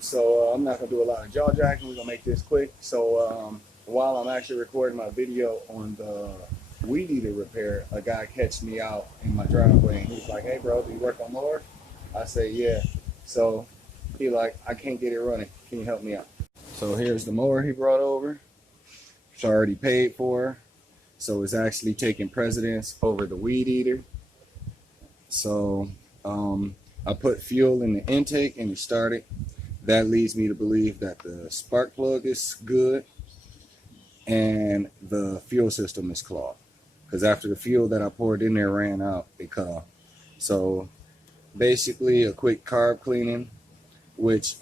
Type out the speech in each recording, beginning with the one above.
So I'm not gonna do a lot of jaw jacking. We're gonna make this quick. So while I'm actually recording my video on the weed eater repair, a guy catched me out in my driveway and he was like, "Hey bro, do you work on mower?" I say, "Yeah." So he like, "I can't get it running. Can you help me out?" So here's the mower he brought over. It's already paid for. So it's actually taking precedence over the weed eater. So I put fuel in the intake and it started. That leads me to believe that the spark plug is good and the fuel system is clogged. Because after the fuel that I poured in there ran out, it clogged. So basically a quick carb cleaning, which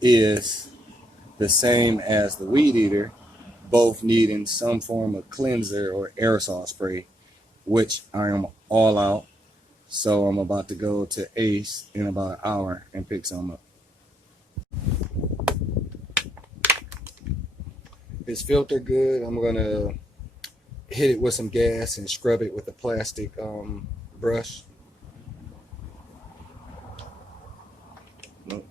is the same as the weed eater, both needing some form of cleanser or aerosol spray, which I am all out. So I'm about to go to Ace in about an hour and pick some up. It's filtered good. I'm gonna hit it with some gas and scrub it with a plastic brush. Nope.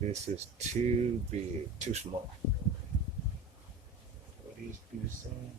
This is too big, too small. What these dudes saying?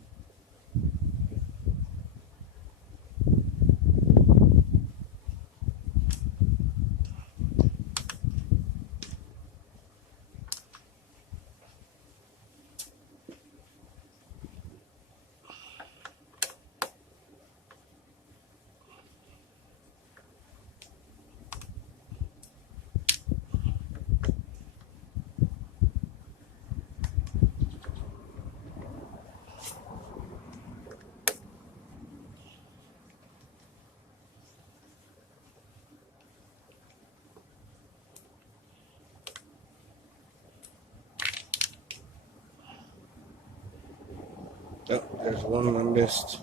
Oh, there's one I missed.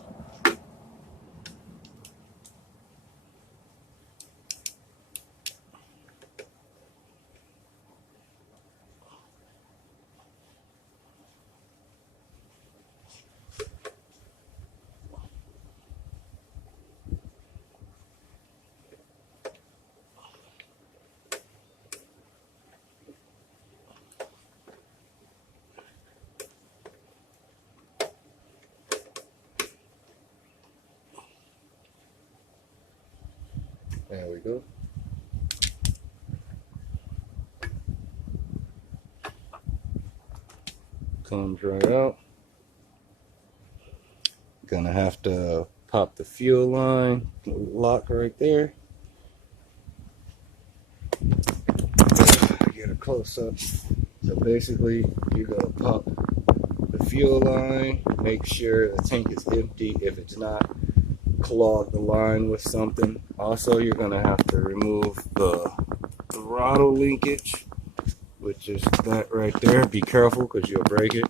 There we go. Comes right out. Gonna have to pop the fuel line lock right there. Get a close up. So basically, you're gonna pop the fuel line, make sure the tank is empty. If it's not, clog the line with something. Also, you're gonna have to remove the throttle linkage, which is that right there. Be careful because you'll break it.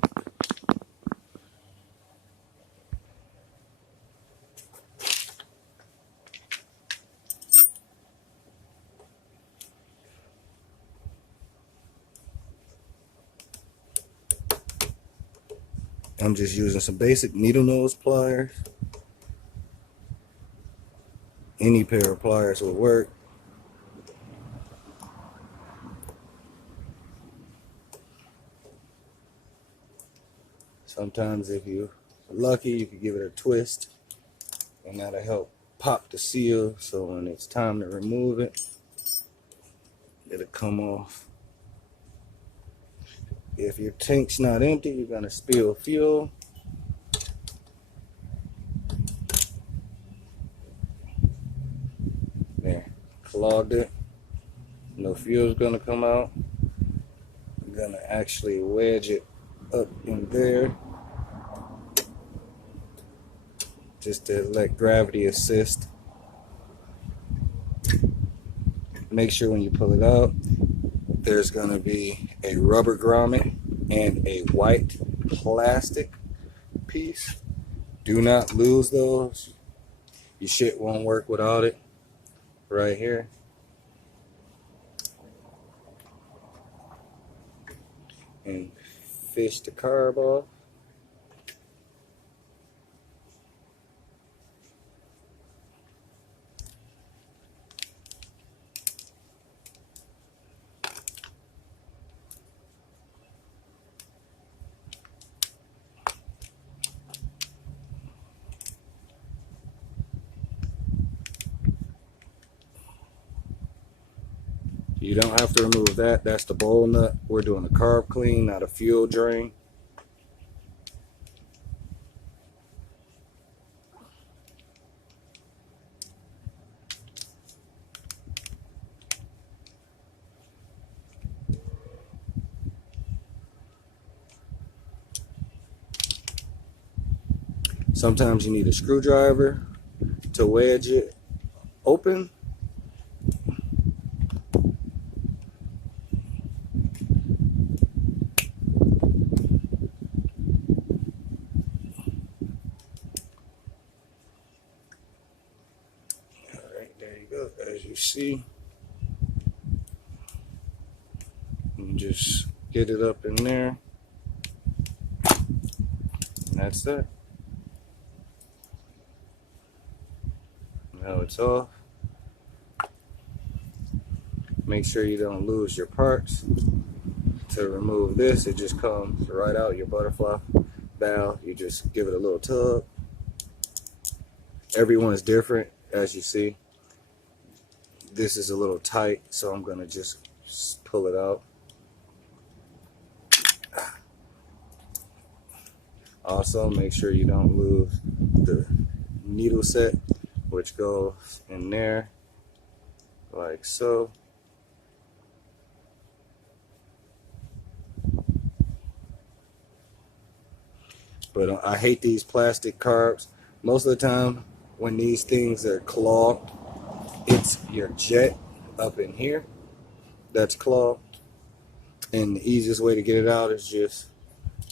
I'm just using some basic needle nose pliers. Any pair of pliers will work. Sometimes if you're lucky, you can give it a twist and that'll help pop the seal, so when it's time to remove it, it'll come off. If your tank's not empty, you're gonna spill fuel. There, clogged it. No fuel's gonna come out. I'm gonna actually wedge it up in there just to let gravity assist. Make sure when you pull it out, there's going to be a rubber grommet and a white plastic piece. Do not lose those. Your shit won't work without it. Right here. And fish the carb off. You don't have to remove that. That's the bowl nut. We're doing a carb clean, not a fuel drain. Sometimes you need a screwdriver to wedge it open. As you see, and just get it up in there, and that's it. Now it's off. Make sure you don't lose your parts. To remove this, it just comes right out your butterfly valve. You just give it a little tug. Everyone's different, as you see. This is a little tight, so I'm gonna just pull it out. Also, make sure you don't lose the needle set, which goes in there like so. But I hate these plastic carbs. Most of the time when these things are clogged, it's your jet up in here that's clogged, and the easiest way to get it out is just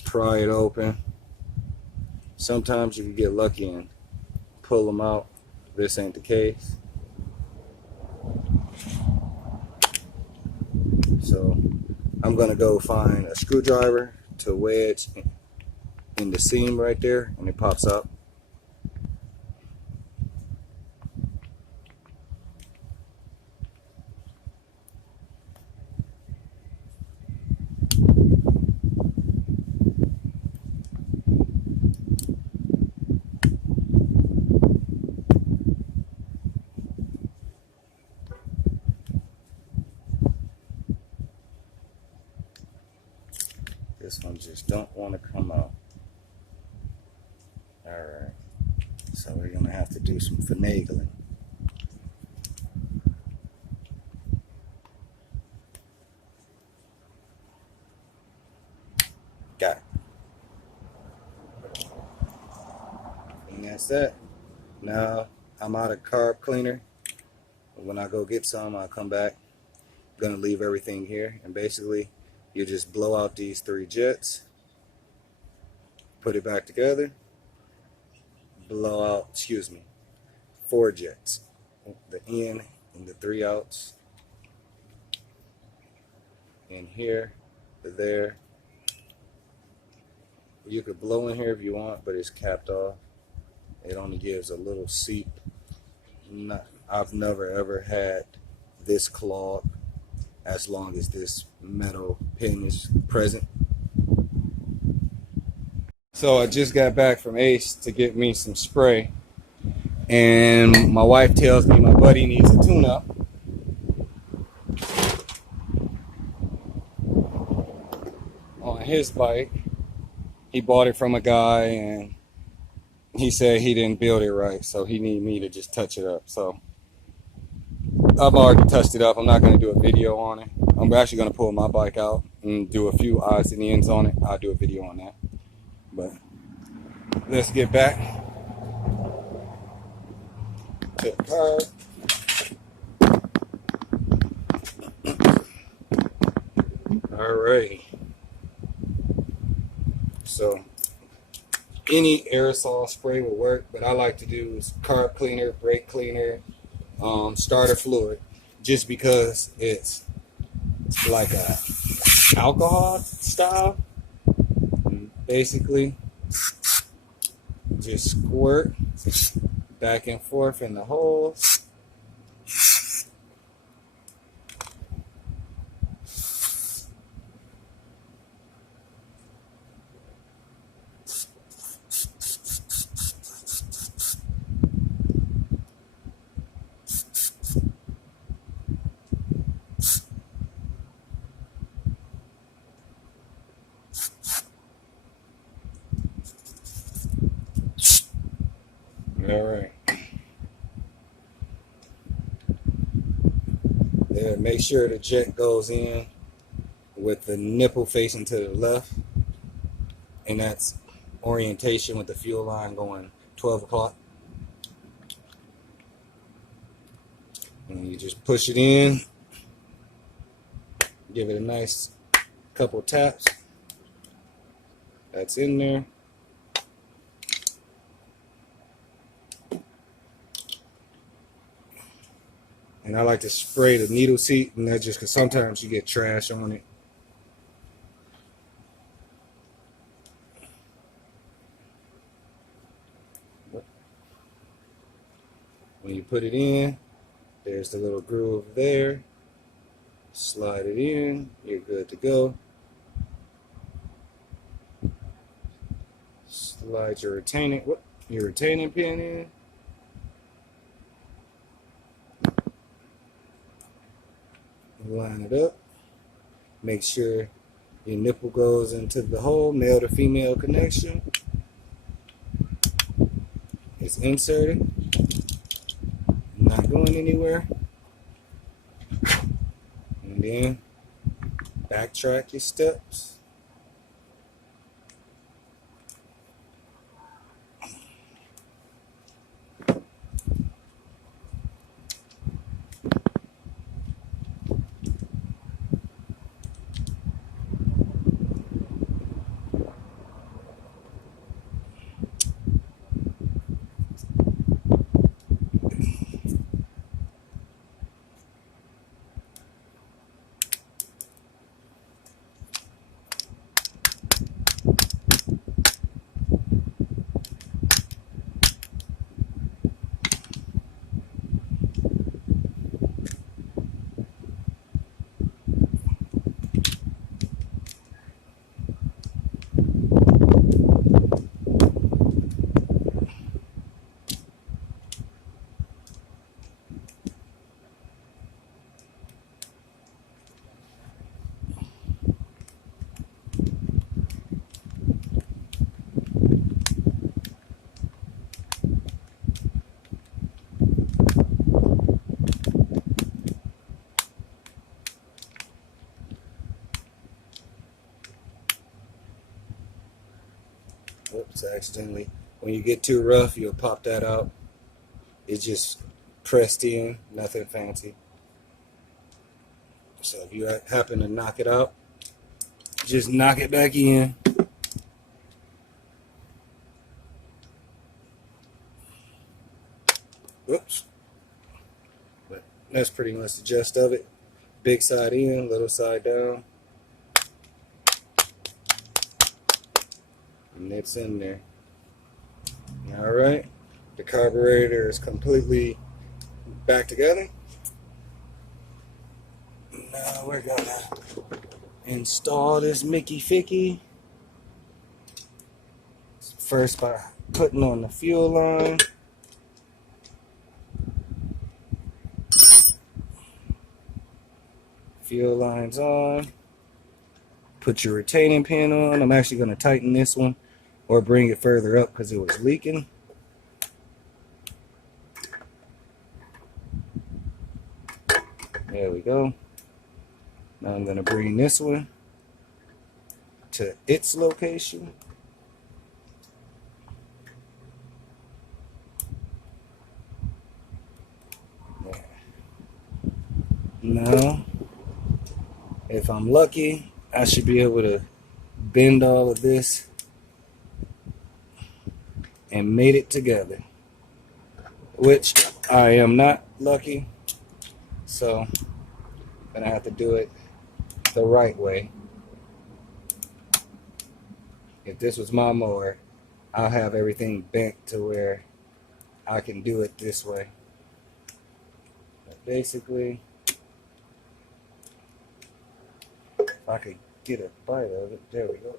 pry it open. Sometimes you can get lucky and pull them out. This ain't the case. So I'm gonna go find a screwdriver to wedge in the seam right there, and it pops up. This one just don't want to come out. Alright, so we're going to have to do some finagling. Got it. And that's that. Now I'm out of carb cleaner. When I go get some, I'll come back. I'm going to leave everything here, and basically you just blow out these 3 jets, put it back together, blow out, 4 jets, the in and the 3 outs, in here, there. You could blow in here if you want, but it's capped off. It only gives a little seep. I've never ever had this clog as long as this metal pin is present. So I just got back from Ace to get me some spray, and my wife tells me my buddy needs a tune-up. On his bike. He bought it from a guy, and he said he didn't build it right, so he needed me to just touch it up. So I've already touched it up. I'm not going to do a video on it. I'm actually going to pull my bike out and do a few odds and ends on it. I'll do a video on that. But let's get back. to the carb. Alrighty. So any aerosol spray will work, but I like to do is carb cleaner, brake cleaner, starter fluid, just because it's like a alcohol style. Basically, just squirt back and forth in the holes. All right. There, make sure the jet goes in with the nipple facing to the left, and that's orientation with the fuel line going 12 o'clock. And you just push it in, give it a nice couple taps. That's in there. And I like to spray the needle seat, and that's just because sometimes you get trash on it. When you put it in, there's the little groove there. Slide it in, you're good to go. Slide your retaining pin in. Line it up. Make sure your nipple goes into the hole, male to female connection. It's inserted, not going anywhere. And then backtrack your steps. Oops, accidentally. When you get too rough, you'll pop that out. It's just pressed in, nothing fancy. So if you happen to knock it out, just knock it back in. Oops. But that's pretty much the gist of it. Big side in, little side down. And it's in there. Alright. The carburetor is completely back together. Now we're gonna install this Mickey Ficky. First by putting on the fuel line. Fuel line's on. Put your retaining pin on. I'm actually going to tighten this one or bring it further up because it was leaking. There we go. Now I'm going to bring this one to its location. Now, if I'm lucky, I should be able to bend all of this and mate it together, which I am not lucky, so I'm gonna have to do it the right way. If this was my mower, I'll have everything bent to where I can do it this way. But basically, if I could get a bite of it, there we go.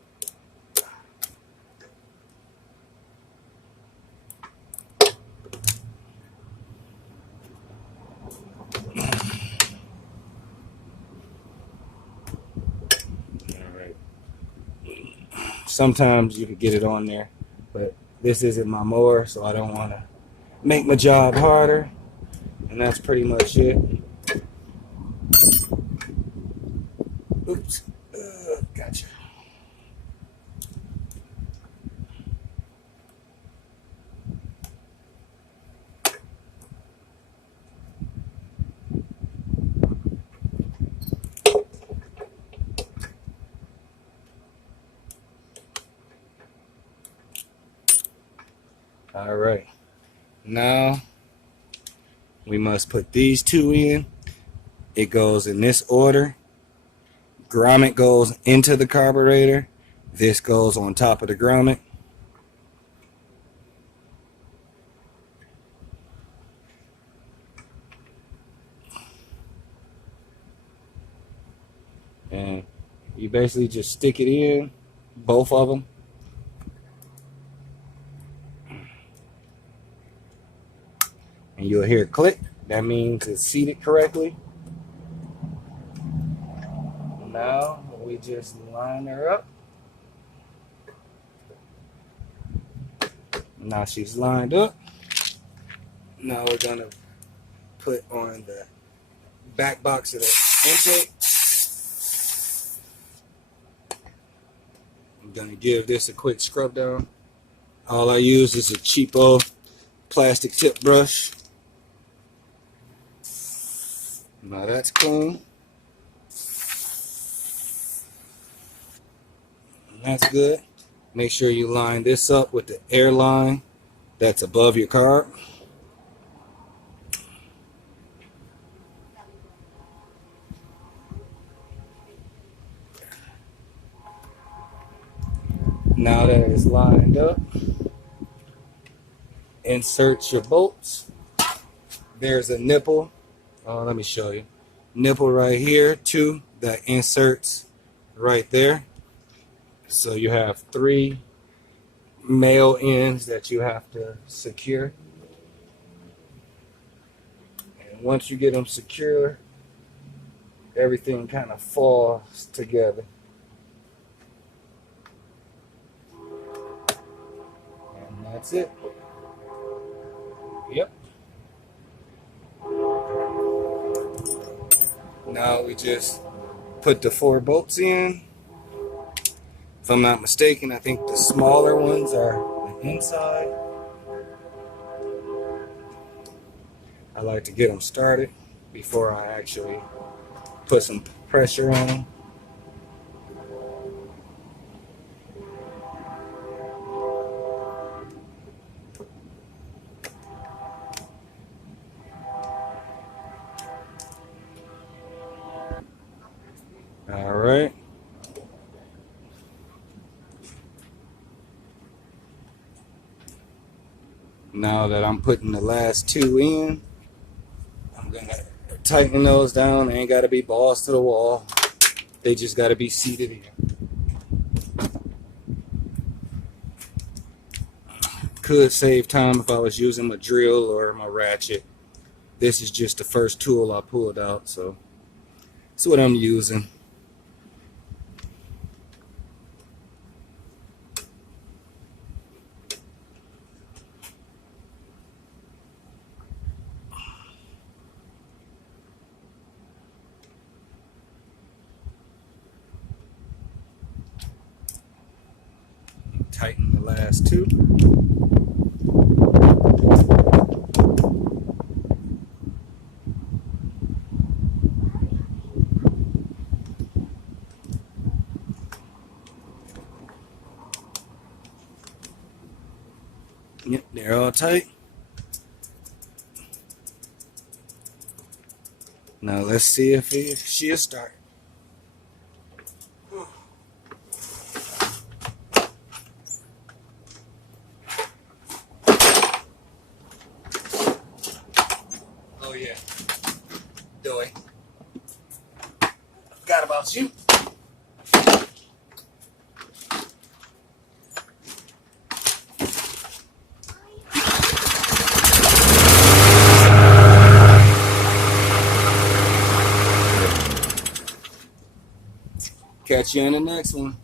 Sometimes you can get it on there, but this isn't my mower, so I don't want to make my job harder. And that's pretty much it. Oops. Gotcha. All right, now we must put these two in. It goes in this order. Grommet goes into the carburetor. This goes on top of the grommet. And you basically just stick it in, both of them. And you'll hear it click. That means it's seated correctly. Now we just line her up. Now she's lined up. Now we're gonna put on the back box of the intake. I'm gonna give this a quick scrub down. All I use is a cheapo plastic tip brush. Now that's clean. That's good. Make sure you line this up with the air line that's above your carb. Now that it's lined up, insert your bolts. There's a nipple. Let me show you. Nipple right here, too, that inserts right there. So you have 3 male ends that you have to secure. And once you get them secure, everything kind of falls together. And that's it. Yep. Now we just put the 4 bolts in. If I'm not mistaken, I think the smaller ones are the inside. I like to get them started before I actually put some pressure on them. All right. Now that I'm putting the last 2 in, I'm gonna tighten those down. They ain't gotta be balls to the wall. They just gotta be seated in. Could save time if I was using my drill or my ratchet. This is just the first tool I pulled out, so that's what I'm using. Tighten the last 2. Yep, they're all tight. Now let's see if she'll start. Oh yeah, Doy. Forgot about you. Catch you in the next one.